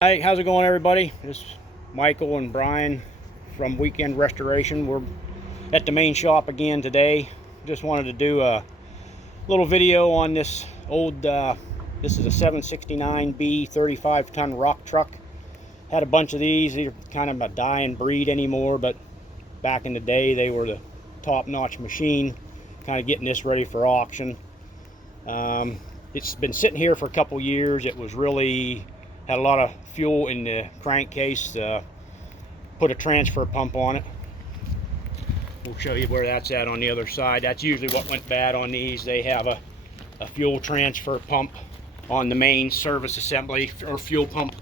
Hey, how's it going, everybody? This is Michael and Brian from Weekend Restoration. We're at the main shop again today. Just wanted to do a little video on this old, this is a 769B 35-ton rock truck. Had a bunch of these. These are kind of a dying breed anymore, but back in the day they were the top-notch machine. Kind of getting this ready for auction. It's been sitting here for a couple years. It was really had a lot of fuel in the crankcase. Put a transfer pump on it. We'll show you where that's at on the other side. That's usually what went bad on these. They have a fuel transfer pump on the main service assembly, or fuel pump.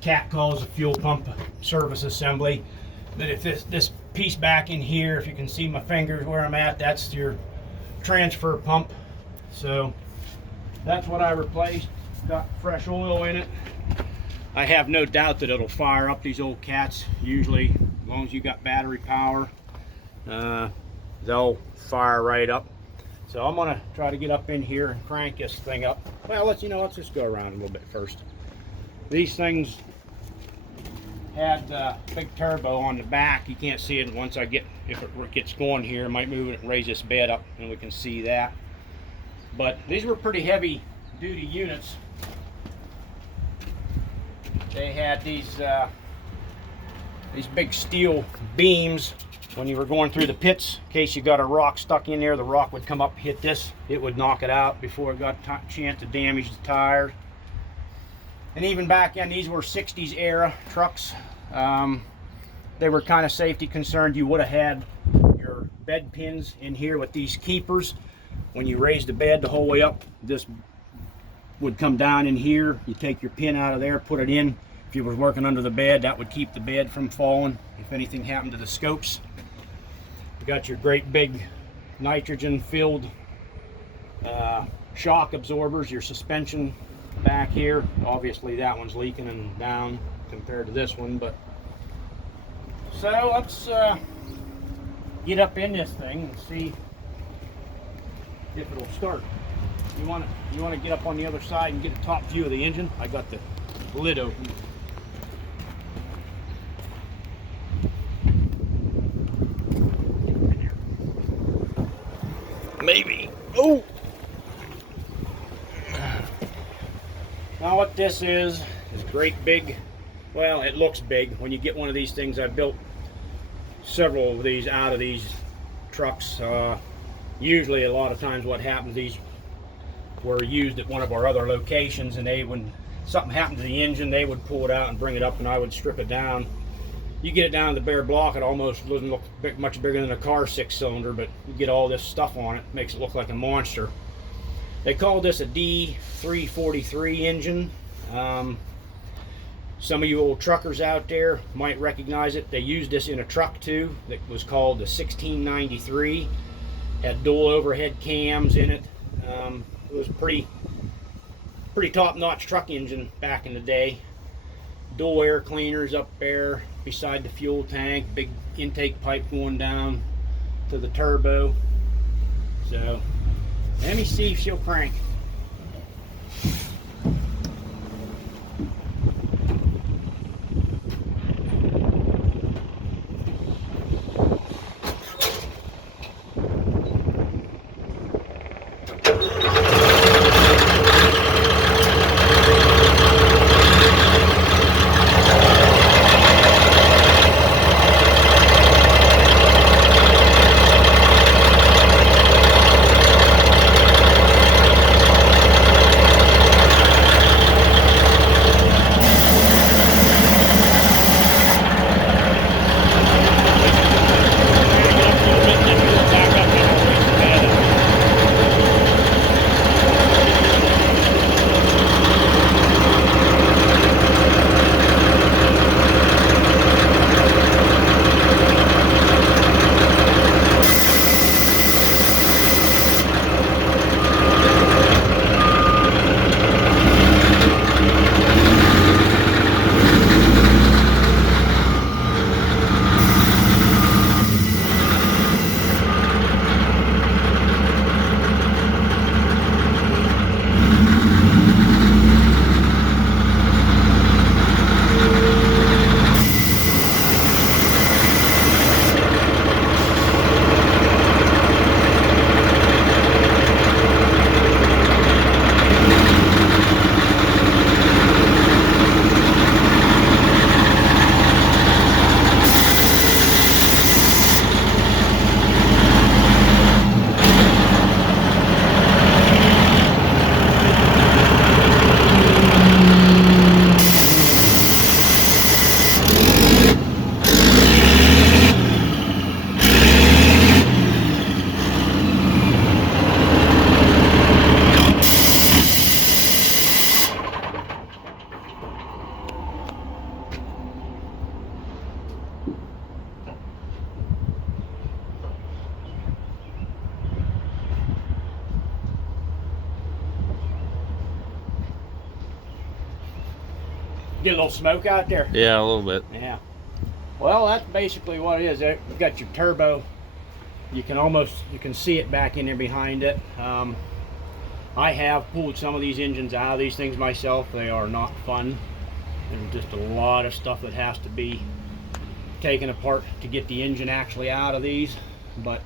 Cat calls a fuel pump service assembly. But if this piece back in here, if you can see my fingers where I'm at, that's your transfer pump. So that's what I replaced. Got fresh oil in it. I have no doubt that it'll fire up these old cats. Usually, as long as you got battery power, they'll fire right up. So I'm gonna try to get up in here and crank this thing up. Well, let's just go around a little bit first. These things had big turbo on the back. You can't see it once if it gets going here. I might move it and raise this bed up and we can see that. But these were pretty heavy duty units. They had these big steel beams. When you were going through the pits, in case you got a rock stuck in there, the rock would come up, hit this, it would knock it out before it got a chance to damage the tires. And even back then, these were 60s era trucks. They were kind of safety concerned. You would have had your bed pins in here with these keepers. When you raise the bed the whole way up, this would come down in here. You take your pin out of there, put it in. If you were working under the bed, that would keep the bed from falling if anything happened to the scopes. You got your great big nitrogen filled shock absorbers, your suspension back here. Obviously that one's leaking and down compared to this one, but so let's get up in this thing and see if it'll start. You want to get up on the other side and get a top view of the engine. I got the lid open. Maybe. Oh! Now what this is great big, well, it looks big. When you get one of these things, I built several of these out of these trucks. Usually a lot of times what happens, these were used at one of our other locations, and when something happened to the engine, they would pull it out and bring it up and I would strip it down. You get it down to the bare block, it almost doesn't look much bigger than a car 6-cylinder, but you get all this stuff on it, makes it look like a monster. They call this a D343 engine. Some of you old truckers out there might recognize it. They used this in a truck too that was called the 1693. Had dual overhead cams in it. It was a pretty top-notch truck engine back in the day. Dual air cleaners up there beside the fuel tank, big intake pipe going down to the turbo. So let me see if she'll crank. Get a little smoke out there? Yeah, a little bit. Yeah. Well, that's basically what it is. You've got your turbo. You can see it back in there behind it. I have pulled some of these engines out of these things myself. They are not fun. There's just a lot of stuff that has to be taken apart to get the engine actually out of these. But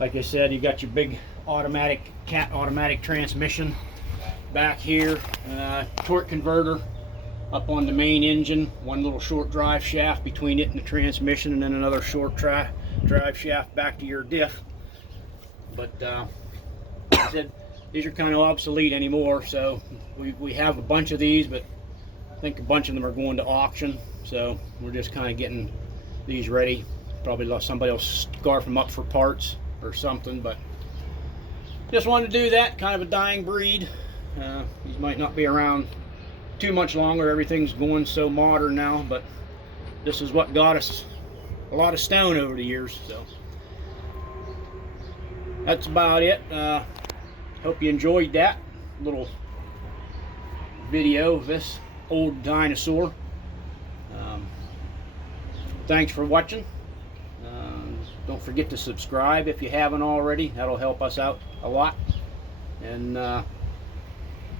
like I said, you got your big automatic Cat automatic transmission back here, torque converter up on the main engine, one little short drive shaft between it and the transmission, and then another short drive shaft back to your diff. But like I said, these are kind of obsolete anymore, so we have a bunch of these, but I think a bunch of them are going to auction, so we're just kind of getting these ready. Probably somebody will scarf them up for parts or something, but just wanted to do that. Kind of a dying breed. These might not be around too much longer. Everything's going so modern now, but this is what got us a lot of stone over the years. So that's about it. Hope you enjoyed that little video of this old dinosaur. Thanks for watching. Don't forget to subscribe if you haven't already. That'll help us out a lot. And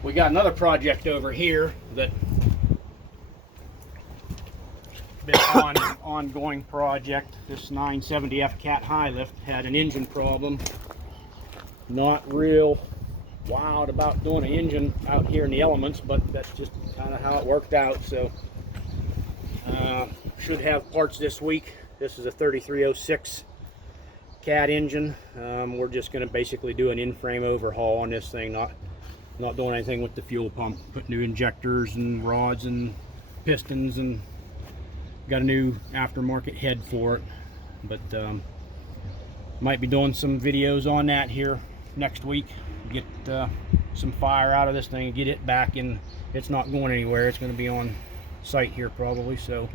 we got another project over here that been an ongoing project. This 970F Cat High Lift had an engine problem. Not real wild about doing an engine out here in the elements, but that's just kind of how it worked out. So should have parts this week. This is a 3306 Cat engine. We're just going to basically do an in-frame overhaul on this thing, not doing anything with the fuel pump. Put new injectors and rods and pistons, and got a new aftermarket head for it. But might be doing some videos on that here next week. Get some fire out of this thing and get it back in. It's not going anywhere. It's going to be on site here probably. So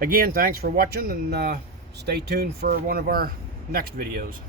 again, thanks for watching, and stay tuned for one of our next videos.